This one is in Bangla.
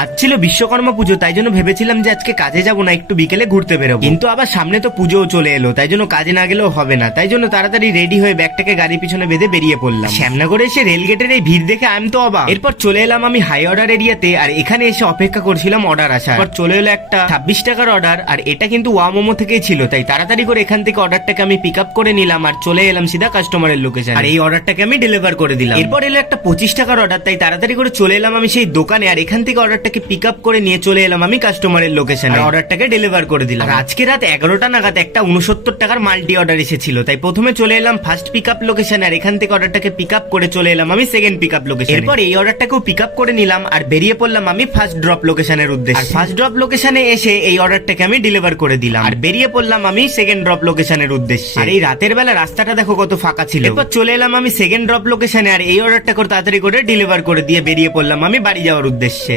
আজ ছিল বিশ্বকর্মা পুজো, তাই জন্য ভেবেছিলাম যে আজকে কাজে যাব না, একটু বিকেলে ঘুরতে বেরোবো, কিন্তু আবার সামনে তো পুজোও চলে এলো, তাই জন্য কাজে না গেলেও হবে না। তাই জন্য তাড়াতাড়ি রেডি হয়ে ব্যাগটাকে গাড়ির পিছনে বেঁধে বেরিয়ে পড়লাম। শ্যামনগরে এসে রেলগেটের এই ভিড় দেখে আমি তো অবাক। এরপর চলে এলাম আমি হাই অর্ডার এরিয়াতে, আর এখানে এসে অপেক্ষা করছিলাম অর্ডার আসার। এরপর চলে এলো একটা 26 টাকার অর্ডার, আর এটা কিন্তু ওয়া মোমো থেকেই ছিল, তাই তাড়াতাড়ি করে এখান থেকে অর্ডারটাকে আমি পিক আপ করে নিলাম আর চলে এলাম সিধা কাস্টমারের লোকেশন, আর এই অর্ডারটাকে আমি ডেলিভার করে দিলাম। এরপর এলো একটা 25 টাকার অর্ডার, তাই তাড়াতাড়ি করে চলে এলাম আমি সেই দোকানে, আর এখান থেকে অর্ডারটাকে পিক আপ করে নিয়ে চলে এলাম আমি কাস্টমারের লোকেশনে, আর অর্ডারটাকে ডেলিভার করে দিলাম। আর আজকে রাত 11টা নাগাদ একটা 69 টাকার মাল্টি অর্ডার এসেছিল, তাই প্রথমে চলে এলাম ফার্স্ট পিক আপ লোকেশনে, আর এখান থেকে অর্ডারটাকে পিক আপ করে চলে এলাম আমি সেকেন্ড পিক আপ লোকেশনে। এরপর এই অর্ডারটাকেও পিক আপ করে নিলাম আর বেরিয়ে পড়লাম আমি ফার্স্ট ড্রপ লোকেশনের উদ্দেশ্যে। ফার্স্ট ড্রপ লোকেশনে এসে এই অর্ডারটাকে আমি ডেলিভার করে দিলাম আর বেরিয়ে পড়লাম আমি সেকেন্ড ড্রপ লোকেশনের উদ্দেশ্যে। আর এই রাতের বেলা রাস্তাটা দেখো কত ফাঁকা ছিল। এরপর চলে এলাম আমি সেকেন্ড ড্রপ লোকেশনে, আর এই অর্ডারটা করে তাড়াতাড়ি করে ডেলিভার করে দিয়ে বেরিয়ে পড়লাম আমি বাড়ি যাওয়ার উদ্দেশ্যে।